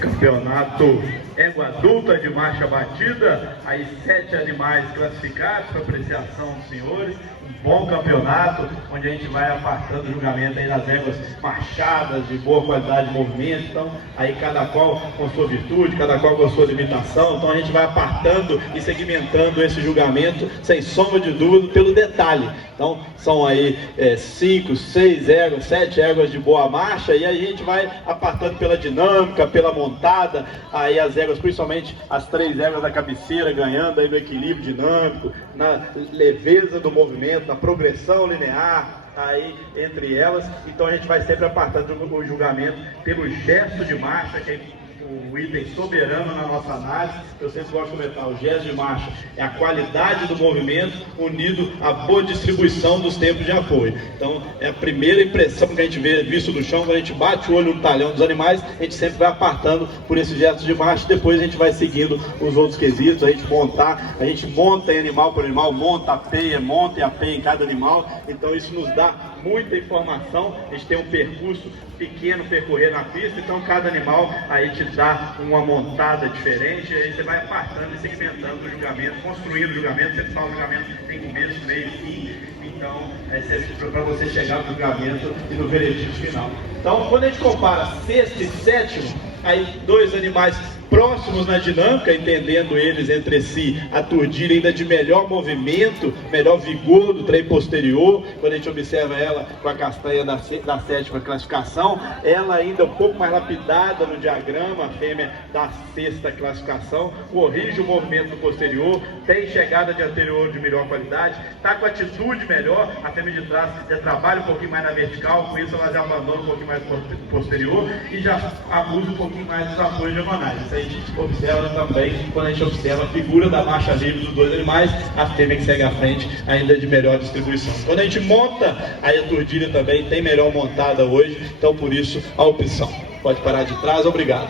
Campeonato égua adulta de marcha batida, aí 7 animais classificados para apreciação dos senhores. Um bom campeonato, onde a gente vai apartando o julgamento aí das éguas marchadas, de boa qualidade de movimento. Então, aí cada qual com sua virtude, cada qual com sua limitação. Então a gente vai apartando e segmentando esse julgamento, sem sombra de dúvida, pelo detalhe. Então, são aí 5, 6 éguas, 7 éguas de boa marcha, e aí a gente vai apartando pela dinâmica, pela montada, aí as éguas, principalmente as 3 éguas da cabeceira, ganhando aí no equilíbrio dinâmico, na leveza do movimento, na progressão linear, aí entre elas. Então a gente vai sempre apartando o julgamento pelo gesto de marcha, que é o item soberano na nossa análise. Eu sempre gosto de comentar: o gesto de marcha é a qualidade do movimento unido à boa distribuição dos tempos de apoio. Então é a primeira impressão que a gente vê visto do chão. Quando a gente bate o olho no talhão dos animais, a gente sempre vai apartando por esses gestos de marcha. Depois a gente vai seguindo os outros quesitos, a gente monta em animal por animal, monta e apeia em cada animal. Então isso nos dá muita informação. A gente tem um percurso pequeno percorrer na pista, então cada animal aí te dá uma montada diferente, aí você vai apartando e segmentando o julgamento, construindo o julgamento. Sempre fala: o julgamento tem começo, meio e fim. Então para você chegar no julgamento e no veredito final. Então, quando a gente compara sexto e sétimo, aí 2 animais próximos na dinâmica, entendendo eles entre si, a Turdilha ainda de melhor movimento, melhor vigor do trem posterior. Quando a gente observa ela com a castanha da 7ª classificação, ela ainda um pouco mais lapidada no diagrama, a fêmea da 6ª classificação, corrige o movimento do posterior, tem chegada de anterior de melhor qualidade, está com atitude melhor. A fêmea de trás já trabalha um pouquinho mais na vertical, com isso ela já abandona um pouquinho mais posterior e já abusa um pouquinho mais dos apoios diagonais. A gente observa também, quando a gente observa a figura da marcha livre dos 2 animais, a fêmea que segue à frente ainda de melhor distribuição. Quando a gente monta, aí a Turdilha também tem melhor montada hoje, então por isso a opção. Pode parar de trás, obrigado.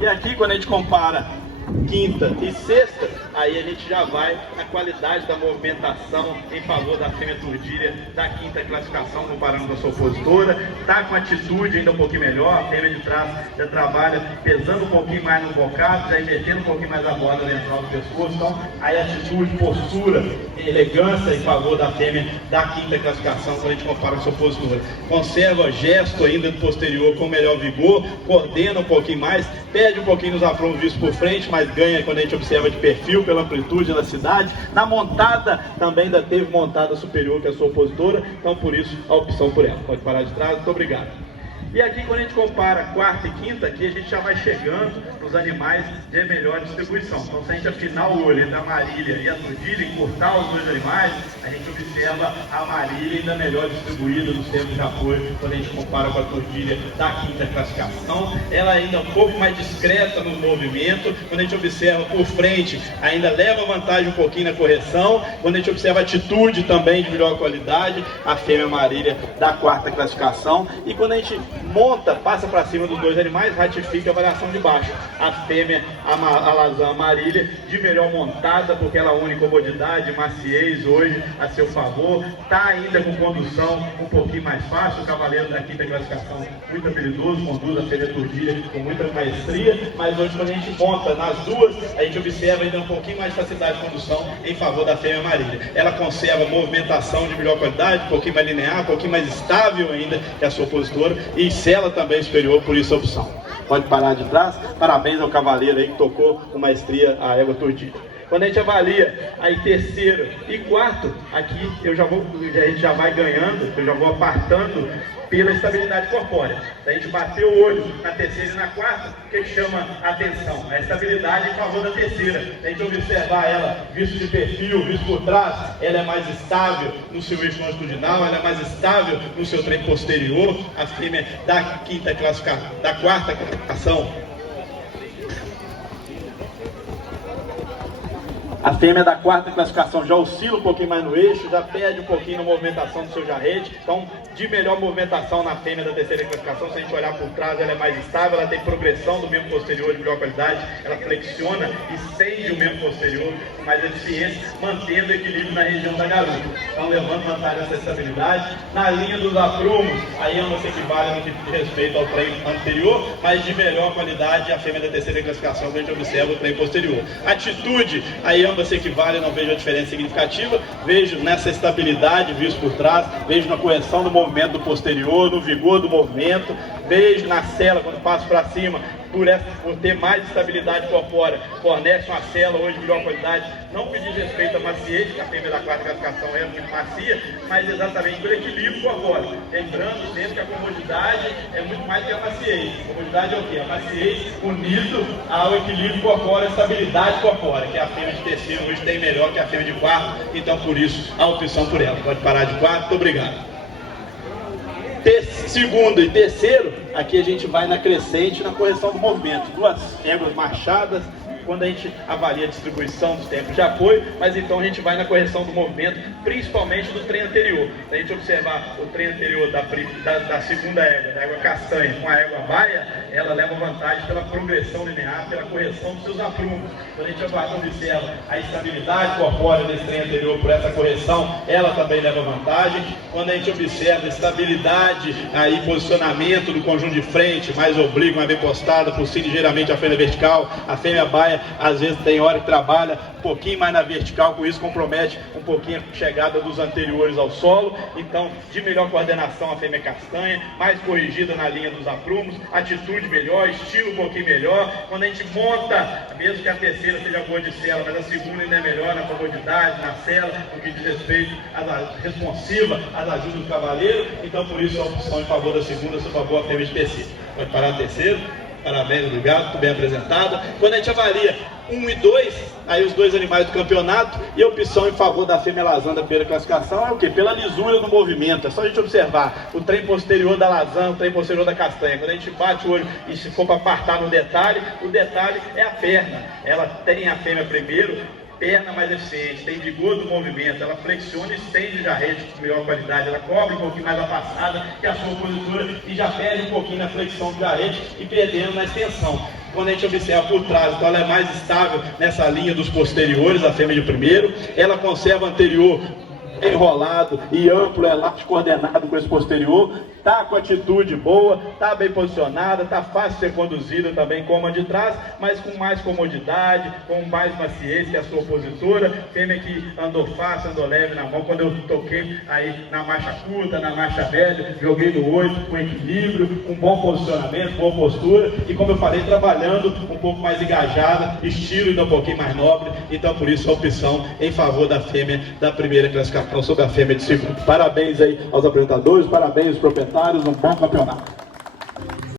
E aqui, quando a gente compara 5ª e 6ª, aí a gente já vai na qualidade da movimentação em favor da fêmea Turdilha da 5ª classificação, comparando com a sua opositora. Está com atitude ainda um pouquinho melhor, a fêmea de trás já trabalha pesando um pouquinho mais no bocado, já metendo um pouquinho mais a borda ventral do pescoço. Então aí atitude, postura, elegância em favor da fêmea da 5ª classificação, quando a gente compara com a sua opositora. Conserva gesto ainda do posterior com melhor vigor, coordena um pouquinho mais, perde um pouquinho nos aprumos vistos por frente, mas ganha quando a gente observa de perfil, pela amplitude da cidade. Na montada também ainda teve montada superior que a sua opositora, então por isso a opção por ela. Pode parar de trás, muito obrigado. E aqui, quando a gente compara 4ª e 5ª, aqui a gente já vai chegando nos animais de melhor distribuição. Então, se a gente afinar o olho entre a Marília e a Turdilha, encurtar os 2 animais, a gente observa a Marília ainda melhor distribuída nos tempos de apoio, quando a gente compara com a Turdilha da 5ª classificação. Ela ainda é um pouco mais discreta no movimento. Quando a gente observa por frente, ainda leva vantagem um pouquinho na correção. Quando a gente observa a atitude também de melhor qualidade, a fêmea Marília da 4ª classificação. E quando a gente monta, passa para cima dos 2 animais, ratifica a variação de baixo. A fêmea, a Lazã Marília, de melhor montada, porque ela une comodidade, maciez hoje a seu favor. Está ainda com condução um pouquinho mais fácil. O cavaleiro da 5ª classificação, muito habilidoso, conduz a fêmea Turdilha com muita maestria. Mas hoje, quando a gente monta nas duas, a gente observa ainda um pouquinho mais de facilidade de condução em favor da fêmea Marília. Ela conserva movimentação de melhor qualidade, um pouquinho mais linear, um pouquinho mais estável ainda que a sua opositora, e sela também superior, por isso a opção. Pode parar de trás. Parabéns ao cavaleiro aí que tocou com maestria a égua Turdilha. Quando a gente avalia aí 3º e 4º, aqui a gente já vai ganhando, eu já vou apartando pela estabilidade corpórea. A gente bateu o olho na 3ª e na 4ª, o que chama a atenção? A estabilidade em favor da 3ª. A gente observar ela, visto de perfil, visto por trás, ela é mais estável no seu eixo longitudinal, ela é mais estável no seu trem posterior. A fêmea da 5ª classificação, da 4ª classificação, a fêmea da 4ª classificação já oscila um pouquinho mais no eixo, já perde um pouquinho na movimentação do seu jarrete. Então de melhor movimentação na fêmea da terceira classificação. Se a gente olhar por trás, ela é mais estável, ela tem progressão do membro posterior de melhor qualidade, ela flexiona e estende o membro posterior com mais eficiência, mantendo o equilíbrio na região da garupa. Então, levando vantagem essa estabilidade. Na linha dos aprumos, aí ambas se equivalem no que diz respeito ao trem anterior, mas de melhor qualidade a fêmea da terceira classificação, que a gente observa o trem posterior. Atitude, aí ambas se equivalem, não vejo a diferença significativa, vejo nessa estabilidade visto por trás, vejo na correção do movimento do posterior, no vigor do movimento, vejo na cela, quando passo para cima, por ter mais estabilidade corpórea, fornece uma cela hoje de melhor qualidade, não que diz respeito à maciez, que a fêmea da quarta classificação é muito macia, mas exatamente pelo equilíbrio corpóreo. Lembrando sempre que a comodidade é muito mais que a maciez. A comodidade é o quê? A maciez unido ao equilíbrio corpóreo, a estabilidade corpórea, que a fêmea de terceiro hoje tem melhor que a fêmea de quarto, então por isso a opção por ela. Pode parar de quarto, muito obrigado. Segundo e terceiro, aqui a gente vai na crescente, na correção do movimento. Duas éguas marchadas, quando a gente avalia a distribuição dos tempos de apoio, mas então a gente vai na correção do movimento, principalmente do trem anterior. Se a gente observar o trem anterior da segunda égua, da égua castanha com a égua baia, ela leva vantagem pela progressão linear, pela correção dos seus aprumos. Quando a gente observa a estabilidade corpórea desse trem anterior por essa correção, ela também leva vantagem. Quando a gente observa a estabilidade e posicionamento do conjunto de frente, mais oblíquo, mais bem postada, por si ligeiramente a fêmea vertical, a fêmea baia às vezes tem hora que trabalha um pouquinho mais na vertical, com isso compromete um pouquinho a chegada dos anteriores ao solo. Então, de melhor coordenação a fêmea castanha, mais corrigida na linha dos aprumos, atitude melhor, estilo um pouquinho melhor. Quando a gente monta, mesmo que a terceira seja boa de cela, mas a segunda ainda é melhor na comodidade, na cela, no que diz respeito à responsiva, às ajudas do cavaleiro. Então, por isso a opção em favor da segunda, a favor da fêmea de terceiro. Pode parar a terceira. Parabéns, obrigado, muito bem apresentada. Quando a gente avalia 1 e 2, aí os dois animais do campeonato, e a opção em favor da fêmea lazã da primeira classificação é o quê? Pela lisura do movimento. É só a gente observar o trem posterior da lazã, o trem posterior da castanha. Quando a gente bate o olho e se for para apartar no detalhe, o detalhe é a perna. Ela tem a fêmea primeiro, perna mais eficiente, tem vigor do movimento, ela flexiona e estende o jarrete com melhor qualidade, ela cobre um pouquinho mais a passada que a sua opositora e já perde um pouquinho na flexão do jarrete e perdendo na extensão. Quando a gente observa por trás, então ela é mais estável nessa linha dos posteriores, a fêmea de primeiro, ela conserva anterior enrolado e amplo, elástico coordenado com esse posterior, está com atitude boa, está bem posicionada, está fácil de ser conduzida também como a de trás, mas com mais comodidade, com mais maciez que a sua opositora. Fêmea que andou fácil, andou leve na mão. Quando eu toquei aí na marcha curta, na marcha média, joguei no 8 com equilíbrio, com bom posicionamento, boa postura e, como eu falei, trabalhando um pouco mais engajada, estilo ainda um pouquinho mais nobre. Então, por isso a opção em favor da fêmea da primeira classificação sobre a fêmea de segundo. Parabéns aí aos apresentadores, parabéns aos proprietários, um bom campeonato.